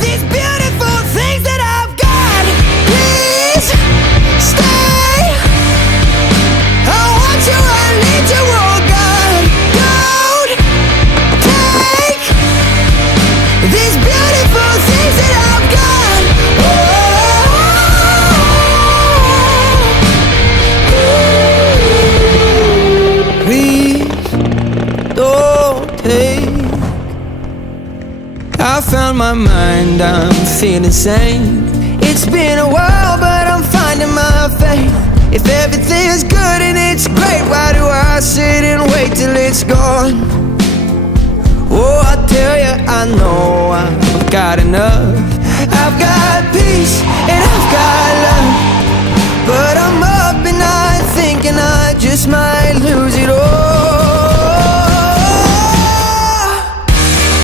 these beautiful things that I've got. Please stay. I want you, I need you, oh God. Don't take these beautiful things that I've got. Please don't take. I found my mind, I'm feeling sane. It's been a while, but I'm finding my faith. If everything's good and it's great, why do I sit and wait till it's gone? Oh, I tell you, I know I've got enough. I've got peace and I've got love, but I'm up and I'm thinking I just might lose it all.